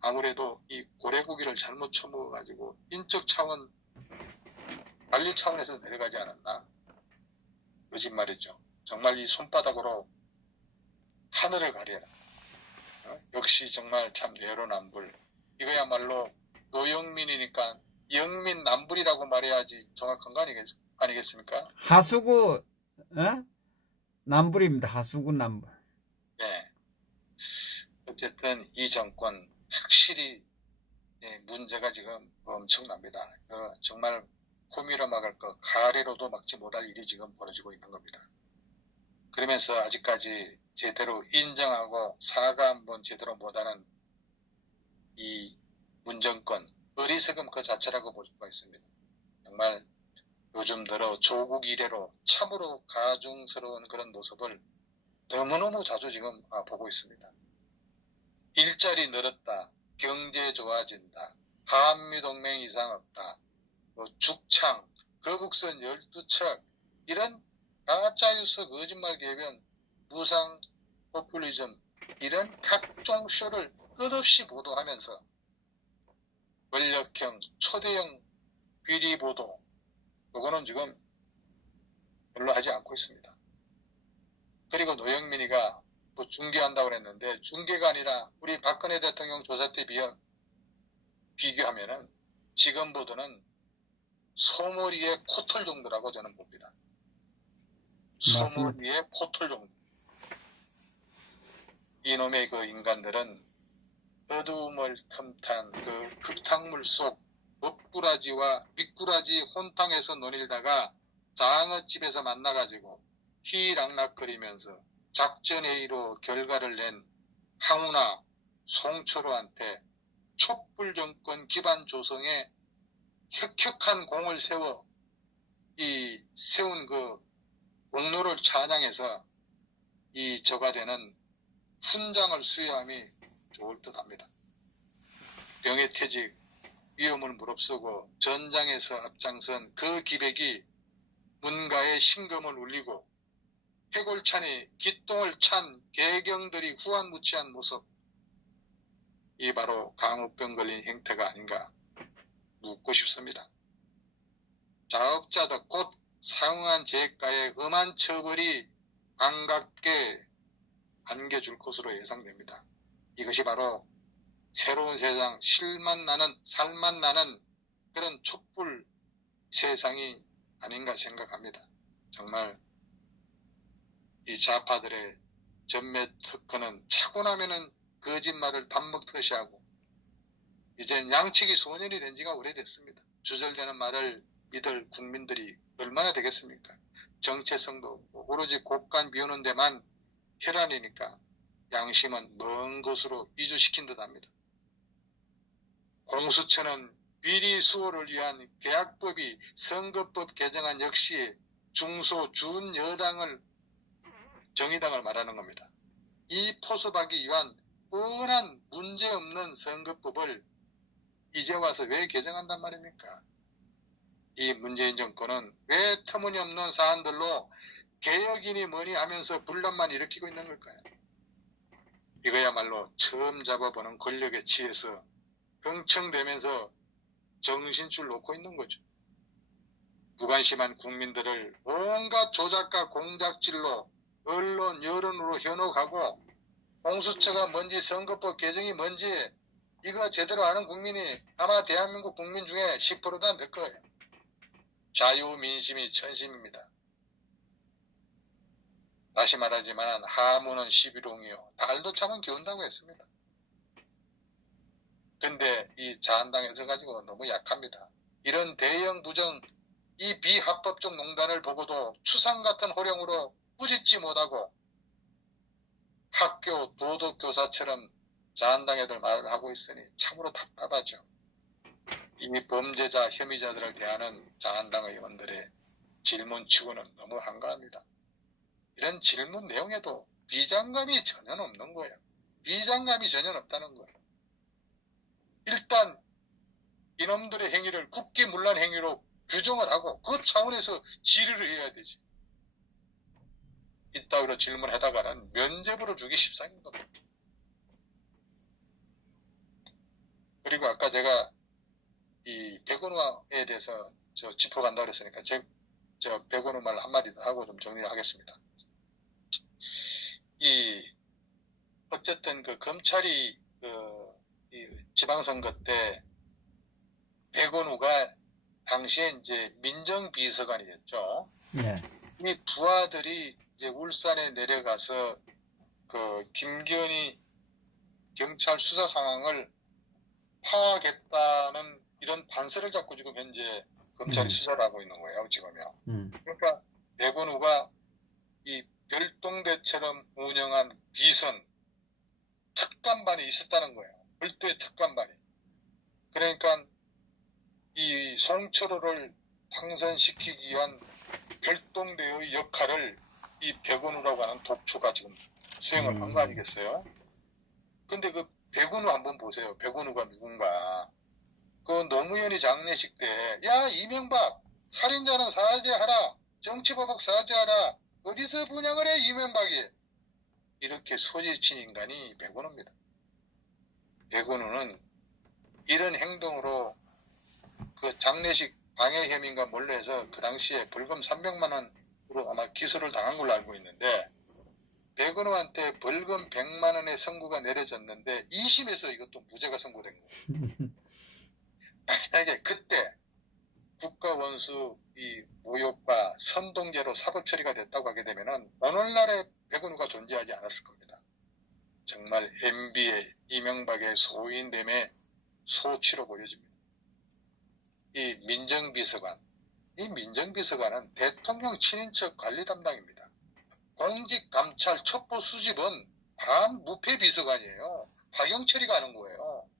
아무래도 이 고래고기를 잘못 처먹어가지고 인적 차원 관리 차원에서 내려가지 않았나? 거짓말이죠. 정말 이 손바닥으로 하늘을 가려라. 역시 정말 참 내로남불. 이거야말로 노영민이니까 영민남불이라고 말해야지 정확한 거 아니겠습니까? 하수구 남불입니다. 하수구 남불. 네. 어쨌든 이 정권 확실히 문제가 지금 엄청납니다. 정말 호미로 막을 거 가래로도 막지 못할 일이 지금 벌어지고 있는 겁니다. 그러면서 아직까지 제대로 인정하고 사과 한번 제대로 못하는 이 문정권 어리석음 그 자체라고 볼 수가 있습니다. 정말 요즘 들어 조국 이래로 참으로 가중스러운 그런 모습을 너무너무 자주 지금 보고 있습니다. 일자리 늘었다, 경제 좋아진다, 한미동맹 이상 없다, 죽창, 거북선 12척 이런 가짜뉴스 거짓말 개변, 무상 포퓰리즘 이런 각종 쇼를 끝없이 보도하면서 권력형 초대형 비리 보도 요거는 지금 별로 하지 않고 있습니다. 그리고 노영민이가 뭐 중계한다고 그랬는데 중계가 아니라 우리 박근혜 대통령 조사 때 비교하면은 지금 보도는 소머리의 코털 정도라고 저는 봅니다. 소머리의 코털 정도. 이놈의 그 인간들은 어두움을 틈탄 그 급탕물 속 먹꾸라지와 미꾸라지 혼탕에서 논일다가 장어집에서 만나가지고 희락락거리면서 작전회의로 결과를 낸 항우나 송철호한테 촛불 정권 기반 조성에 혁혁한 공을 세운 그 공로를 찬양해서 이 저가 되는 훈장을 수여함이 좋을 듯 합니다. 명예퇴직, 위험을 무릅쓰고 전장에서 앞장선 그 기백이 문가에 신금을 울리고 해골찬이 기똥을 찬 개경들이 후안무치한 모습, 이 바로 강우병 걸린 행태가 아닌가 묻고 싶습니다. 자업자득 곧 상응한 재가의 험한 처벌이 반갑게 안겨줄 것으로 예상됩니다. 이것이 바로 새로운 세상, 살맛 나는 그런 촛불 세상이 아닌가 생각합니다. 정말 이 좌파들의 전매 특허는 차고 나면은 거짓말을 밥 먹듯이 하고, 이젠 양측이 소년이 된 지가 오래됐습니다. 주절되는 말을 믿을 국민들이 얼마나 되겠습니까? 정체성도 없고 오로지 곡간 비우는 데만 혈안이니까 양심은 먼 곳으로 이주시킨 듯합니다. 공수처는 비리 수호를 위한 계약법이 선거법 개정안 역시 중소 준여당을 정의당을 말하는 겁니다. 이 포섭하기 위한 뻔한 문제없는 선거법을 이제 와서 왜 개정한단 말입니까? 이 문재인 정권은 왜 터무니없는 사안들로 개혁이니 뭐니 하면서 분란만 일으키고 있는 걸까요? 이거야말로 처음 잡아보는 권력에 취해서 흥청대면서 정신줄 놓고 있는 거죠. 무관심한 국민들을 온갖 조작과 공작질로 언론, 여론으로 현혹하고, 공수처가 뭔지 선거법 개정이 뭔지 이거 제대로 아는 국민이 아마 대한민국 국민 중에 10%도 안 될 거예요. 자유민심이 천심입니다. 다시 말하지만 하무는 11홍이요. 달도 차면 기운다고 했습니다. 근데 이 자한당 애들 가지고 너무 약합니다. 이런 대형 부정, 이 비합법적 농단을 보고도 추상 같은 호령으로 꾸짖지 못하고 학교 도덕교사처럼 자한당 애들 말을 하고 있으니 참으로 답답하죠. 이 범죄자, 혐의자들을 대하는 자한당 의원들의 질문치고는 너무 한가합니다. 이런 질문 내용에도 비장감이 전혀 없는 거예요. 비장감이 전혀 없다는 거예요. 일단 이놈들의 행위를 국기문란 행위로 규정을 하고 그 차원에서 질의를 해야 되지. 이따위로 질문하다가는 면죄부를 주기 십상인 겁니다. 그리고 아까 제가 이 백운화에 대해서 짚어간다고 그랬으니까 저 백운화 말 한마디 더 하고 좀 정리를 하겠습니다. 어쨌든 그 검찰이 이 지방선거 때 백운우가 당시에 이제 민정비서관이었죠. 네. 이 부하들이 이제 울산에 내려가서 그 김건희 경찰 수사 상황을 파악했다는 이런 판서를 잡고 지금 현재 검찰이 수사를 하고 있는 거예요, 지금요. 그러니까 백운우가 이 별동대처럼 운영한 비선 특감반이 있었다는 거예요. 별도의 특감반이. 그러니까 이 송철호를 당선시키기 위한 별동대의 역할을 이 백운우라고 하는 독초가 지금 수행을 한 거 아니겠어요? 근데 그 백운우 한번 보세요. 백운우가 누군가. 그 노무현이 장례식 때, 야, 이명박, 살인자는 사죄하라, 정치보복 사죄하라, 어디서 분양을 해, 이명박이. 이렇게 소리친 인간이 백운우입니다. 백운우는 이런 행동으로 그 장례식 방해 혐의인가 몰래 해서 그 당시에 벌금 300만 원으로 아마 기소를 당한 걸로 알고 있는데, 백운우한테 벌금 100만 원의 선고가 내려졌는데 2심에서 이것도 무죄가 선고된 거예요. 만약에 그때 국가원수 이 모욕과 선동죄로 사법처리가 됐다고 하게 되면은 오늘날의 백운우가 존재하지 않았을 겁니다. 정말 MB의 이명박의 소인됨의 소치로 보여집니다. 이 민정비서관, 이 민정비서관은 대통령 친인척 관리 담당입니다. 공직감찰 첩보 수집은 반무패비서관이에요. 박영철이가 하는 거예요.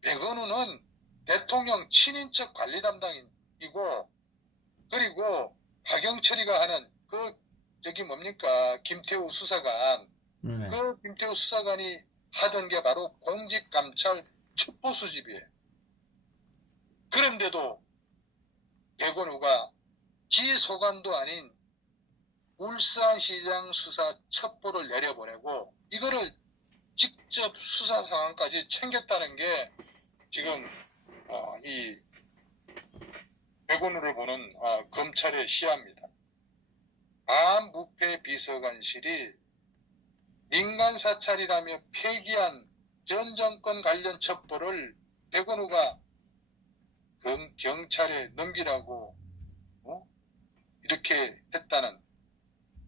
백운우는 대통령 친인척 관리 담당이고, 그리고 박영철이가 하는 김태우 수사관, 그 김태우 수사관이 하던 게 바로 공직감찰 첩보 수집이에요. 그런데도 백운우가 지소관도 아닌 울산시장 수사 첩보를 내려보내고 이거를 직접 수사 상황까지 챙겼다는 게 지금 이 백운우를 보는 검찰의 시야입니다. 반부패 비서관실이 민간 사찰이라며 폐기한 전 정권 관련 첩보를 백운우가 경찰에 넘기라고 이렇게 했다는,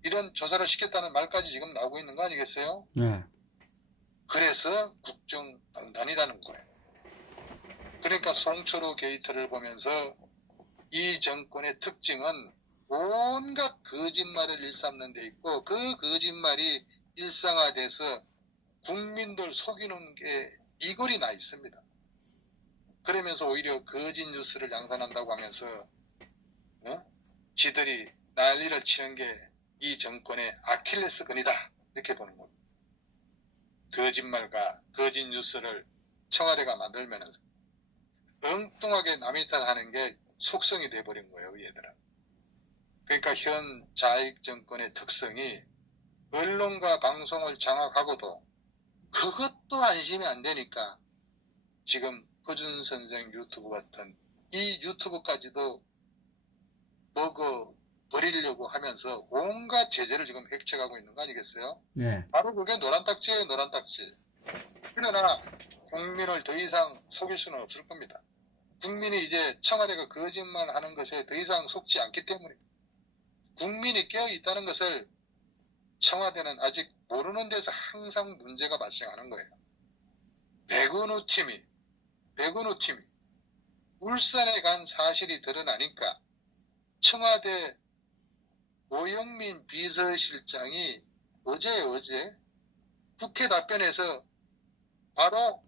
이런 조사를 시켰다는 말까지 지금 나오고 있는 거 아니겠어요? 네. 그래서 국정농단이라는 거예요. 그러니까 송철호 게이트를 보면서 이 정권의 특징은 온갖 거짓말을 일삼는 데 있고, 그 거짓말이 일상화돼서 국민들 속이는 게 이골이 나 있습니다. 그러면서 오히려 거짓 뉴스를 양산한다고 하면서 지들이 난리를 치는 게 이 정권의 아킬레스건이다, 이렇게 보는 겁니다. 거짓말과 거짓 뉴스를 청와대가 만들면 엉뚱하게 남의 탓하는 게 속성이 돼버린 거예요, 얘들은. 그러니까 현 좌익 정권의 특성이 언론과 방송을 장악하고도 그것도 안심이 안 되니까 지금 허준 선생 유튜브 같은 이 유튜브까지도 먹어 버리려고 하면서 온갖 제재를 지금 획책하고 있는 거 아니겠어요? 네. 바로 그게 노란 딱지예요, 노란 딱지. 그러나 국민을 더 이상 속일 수는 없을 겁니다. 국민이 이제 청와대가 거짓말하는 것에 더 이상 속지 않기 때문에 국민이 깨어 있다는 것을 청와대는 아직 모르는 데서 항상 문제가 발생하는 거예요. 백운우 팀이 울산에 간 사실이 드러나니까 청와대 오영민 비서실장이 어제 국회 답변에서 바로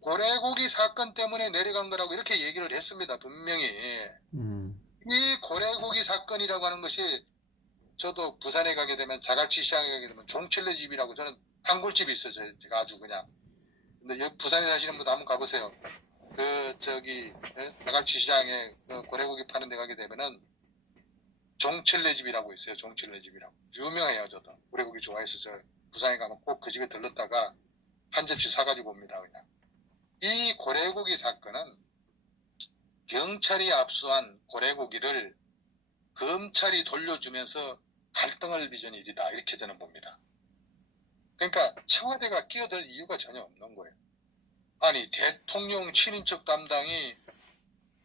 고래고기 사건 때문에 내려간 거라고 이렇게 얘기를 했습니다. 분명히. 이 고래고기 사건이라고 하는 것이, 저도 부산에 가게 되면, 자갈치 시장에 가게 되면 종철네 집이라고, 저는 단골집이 있어요. 제가 아주 그냥. 근데 여기 부산에 사시는 분도 한번 가보세요. 자갈치 시장에 고래고기 파는 데 가게 되면은 종철네 집이라고 있어요. 종철네 집이라고. 유명해요, 저도. 고래고기 좋아해서 저 부산에 가면 꼭 그 집에 들렀다가 한 접시 사가지고 옵니다, 그냥. 이 고래고기 사건은 경찰이 압수한 고래고기를 검찰이 돌려주면서 갈등을 빚은 일이다, 이렇게 저는 봅니다. 그러니까 청와대가 끼어들 이유가 전혀 없는 거예요. 아니, 대통령 친인척 담당이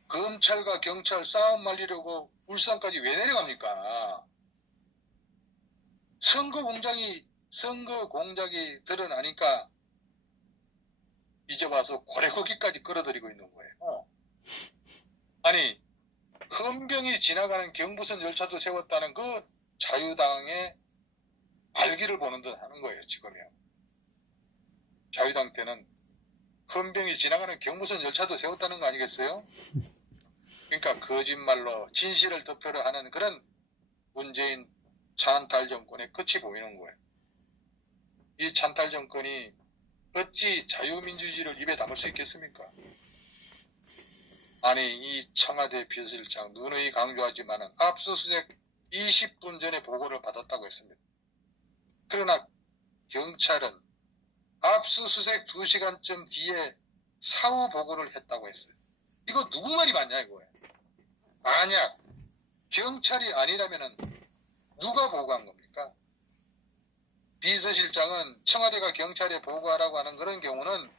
검찰과 경찰 싸움 말리려고 울산까지 왜 내려갑니까? 선거 공작이 드러나니까 이제 와서 고래고기까지 끌어들이고 있는 거예요. 아니, 헌병이 지나가는 경부선 열차도 세웠다는 그 자유당의 발기를 보는 듯 하는 거예요, 지금이요. 자유당 때는 헌병이 지나가는 경부선 열차도 세웠다는 거 아니겠어요? 그러니까 거짓말로 진실을 덮으려 하는 그런 문재인 찬탈 정권의 끝이 보이는 거예요. 이 찬탈 정권이 어찌 자유민주주의를 입에 담을 수 있겠습니까? 아니, 이 청와대 비서실장 누누이 강조하지만은 압수수색 20분 전에 보고를 받았다고 했습니다. 그러나 경찰은 압수수색 2시간쯤 뒤에 사후 보고를 했다고 했어요. 이거 누구 말이 맞냐 이거예요. 만약 경찰이 아니라면은 누가 보고한 겁니까? 비서실장은 청와대가 경찰에 보고하라고 하는 그런 경우는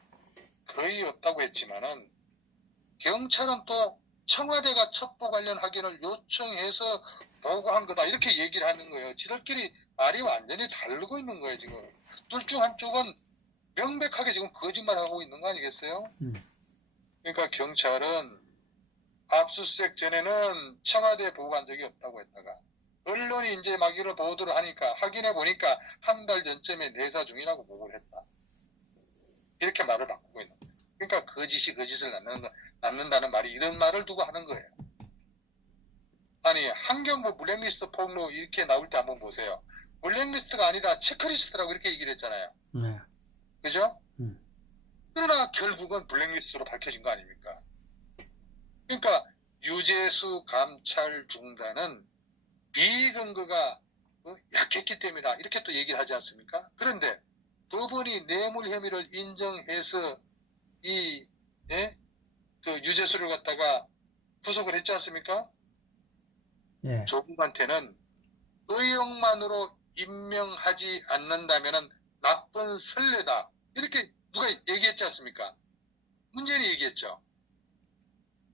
거의 없다고 했지만은, 경찰은 또 청와대가 첩보 관련 확인을 요청해서 보고한 거다, 이렇게 얘기를 하는 거예요. 지들끼리 말이 완전히 다르고 있는 거예요, 지금. 둘 중 한쪽은 명백하게 지금 거짓말하고 있는 거 아니겠어요? 그러니까 경찰은 압수수색 전에는 청와대에 보고한 적이 없다고 했다가, 언론이 이제 막 이런 보도를 하니까 확인해 보니까 한 달 전쯤에 내사 중이라고 보고를 했다, 이렇게 말을 바꾸고 있는 거예요. 그러니까 거짓이 거짓을 낳는다는 말이 이런 말을 두고 하는 거예요. 아니, 환경부 블랙리스트 폭로 이렇게 나올 때 한번 보세요. 블랙리스트가 아니라 체크리스트라고 이렇게 얘기를 했잖아요. 네. 그죠? 그러나 결국은 블랙리스트로 밝혀진 거 아닙니까? 그러니까 유재수 감찰 중단은 비근거가 약했기 때문이다. 이렇게 또 얘기를 하지 않습니까? 그런데 법원이 뇌물 혐의를 인정해서 그 유재수를 갖다가 구속을 했지 않습니까? 예. 조국한테는 의혹만으로 임명하지 않는다면은 나쁜 선례다. 이렇게 누가 얘기했지 않습니까? 문재인이 얘기했죠.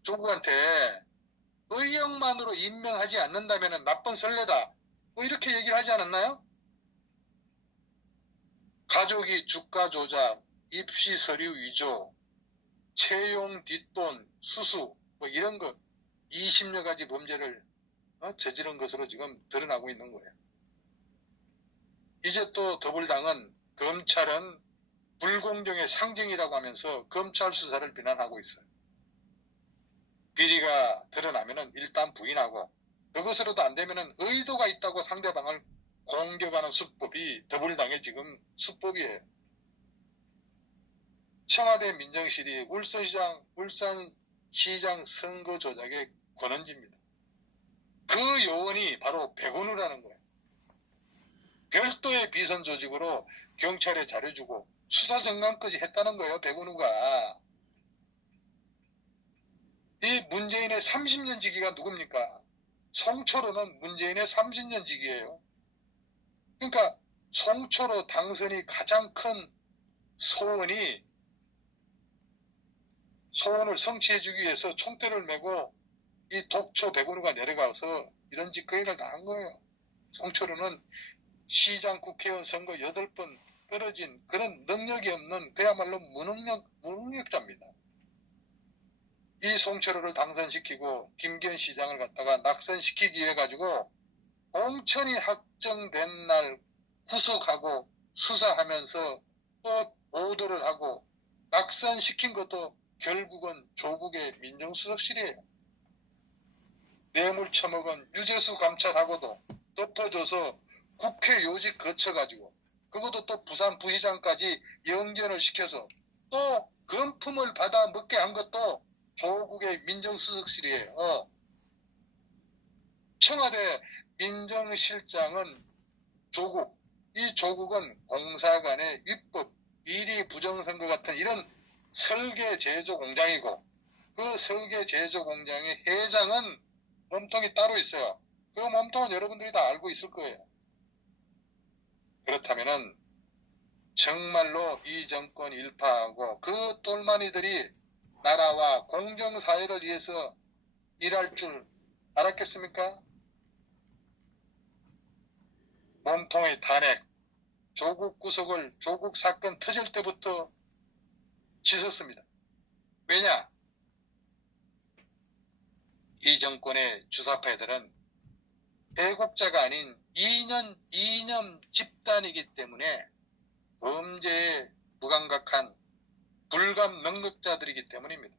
조국한테 의혹만으로 임명하지 않는다면은 나쁜 선례다. 뭐 이렇게 얘기를 하지 않았나요? 가족이 주가 조작, 입시 서류 위조, 채용 뒷돈, 수수, 뭐 이런 거 20여 가지 범죄를 저지른 것으로 지금 드러나고 있는 거예요. 이제 또 더불당은 검찰은 불공정의 상징이라고 하면서 검찰 수사를 비난하고 있어요. 비리가 드러나면은 일단 부인하고 그것으로도 안 되면은 의도가 있다고 상대방을 공격하는 수법이 더불당의 지금 수법이에요. 청와대 민정실이 울산시장 선거 조작의 권원지입니다. 그 요원이 바로 백운우라는 거예요. 별도의 비선 조직으로 경찰에 잘해주고 수사 전관까지 했다는 거예요. 백운우가. 이 문재인의 30년 지기가 누굽니까? 송철호는 문재인의 30년 지기예요. 그러니까 송철호 당선이 가장 큰 소원을 성취해주기 위해서 총대를 메고 이 독초 백운우가 내려가서 이런 짓거리를 다 한 거예요. 송철호는 시장 국회의원 선거 8번 떨어진 그런 능력이 없는 그야말로 무능력자입니다. 이 송철호를 당선시키고 김기현 시장을 갖다가 낙선시키기 위해 가지고 공천이 확정된 날 구속하고 수사하면서 또 보도를 하고 낙선시킨 것도 결국은 조국의 민정수석실이에요. 뇌물 처먹은 유재수 감찰하고도 덮어줘서 국회 요직 거쳐가지고 그것도 또 부산 부시장까지 연결을 시켜서 또 금품을 받아 먹게 한 것도 조국의 민정수석실이에요. 청와대 민정실장은 조국, 이 조국은 공사관의 위법, 비리 부정선거 같은 이런 설계 제조 공장이고 그 설계 제조 공장의 회장은 몸통이 따로 있어요. 그 몸통은 여러분들이 다 알고 있을 거예요. 그렇다면은 정말로 이 정권 일파하고 그 똘마니들이 나라와 공정사회를 위해서 일할 줄 알았겠습니까? 몸통의 탄핵, 조국 구속을 조국 사건 터질 때부터 짖었습니다. 왜냐? 이 정권의 주사파들은 애국자가 아닌 이념 집단이기 때문에 범죄에 무감각한 불감 능력자들이기 때문입니다.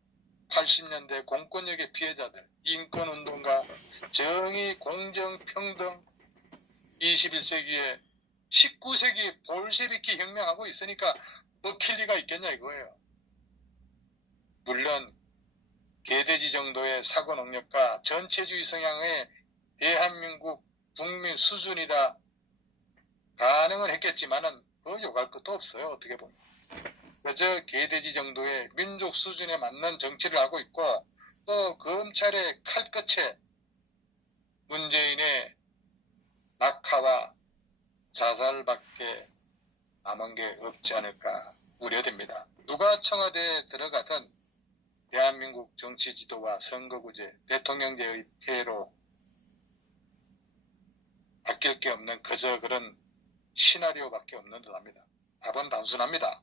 80년대 공권력의 피해자들, 인권운동가, 정의, 공정, 평등, 21세기에 19세기 볼셰비키 혁명하고 있으니까 먹힐 리가 있겠냐 이거예요. 물론 개돼지 정도의 사고 능력과 전체주의 성향의 대한민국 국민 수준이라 가능은 했겠지만은 그 욕할 것도 없어요. 어떻게 보면. 그저 개돼지 정도의 민족 수준에 맞는 정치를 하고 있고 또 검찰의 칼끝에 문재인의 낙하와 자살밖에 남은 게 없지 않을까 우려됩니다. 누가 청와대에 들어가든 대한민국 정치 지도와 선거구제, 대통령제의 폐해로 바뀔 게 없는 그저 그런 시나리오밖에 없는 듯합니다. 답은 단순합니다.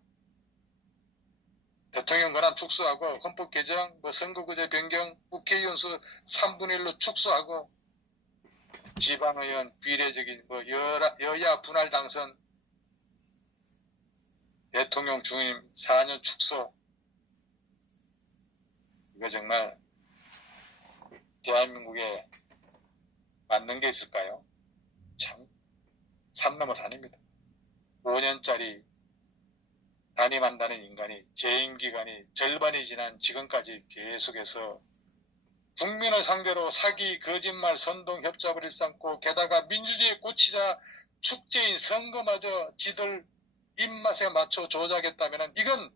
대통령 권한 축소하고 헌법 개정, 선거구제 변경, 국회의원 수 3분의 1로 축소하고 지방의원 비례적인 여야 분할 당선, 대통령 중임 4년 축소. 이거 정말 대한민국에 맞는 게 있을까요? 참, 산 넘어 산입니다. 5년짜리 단임한다는 인간이 재임 기간이 절반이 지난 지금까지 계속해서 국민을 상대로 사기, 거짓말, 선동, 협잡을 일삼고 게다가 민주주의 고치자 축제인 선거마저 지들 입맛에 맞춰 조작했다면 이건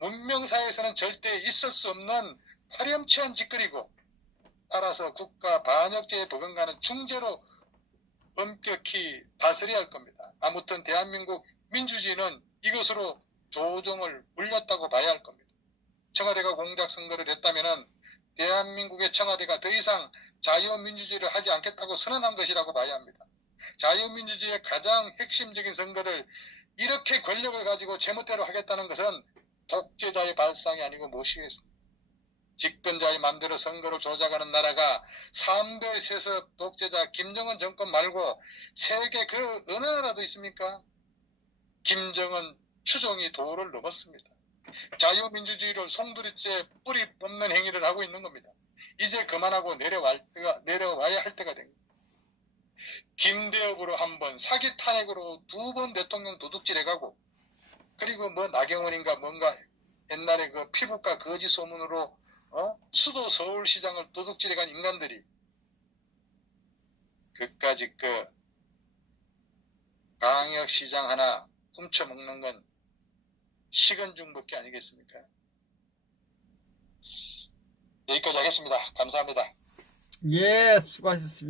문명사회에서는 절대 있을 수 없는 파렴치한 짓거리고 따라서 국가 반역죄에 버금가는 중죄로 엄격히 다스려야 할 겁니다. 아무튼 대한민국 민주주의는 이것으로 조종을 물렸다고 봐야 할 겁니다. 청와대가 공작선거를 했다면 대한민국의 청와대가 더 이상 자유민주주의를 하지 않겠다고 선언한 것이라고 봐야 합니다. 자유민주주의의 가장 핵심적인 선거를 이렇게 권력을 가지고 제멋대로 하겠다는 것은 독재자의 발상이 아니고 무엇이겠습니까? 집권자의 맘대로 선거를 조작하는 나라가 3대 세습 독재자 김정은 정권 말고 세계 그 어느 나라도 있습니까? 김정은 추종이 도를 넘었습니다. 자유민주주의를 송두리째 뿌리 뽑는 행위를 하고 있는 겁니다. 이제 그만하고 내려와야 할 때가 된 겁니다. 김대엽으로 한 번, 사기 탄핵으로 2번 대통령 도둑질해가고 그리고 뭐 나경원인가 뭔가 옛날에 그 피부과 거짓 소문으로 수도 서울시장을 도둑질해간 인간들이 그까짓 그 광역시장 하나 훔쳐먹는 건 식은죽 먹기 아니겠습니까? 여기까지 하겠습니다. 감사합니다. 예, 수고하셨습니다.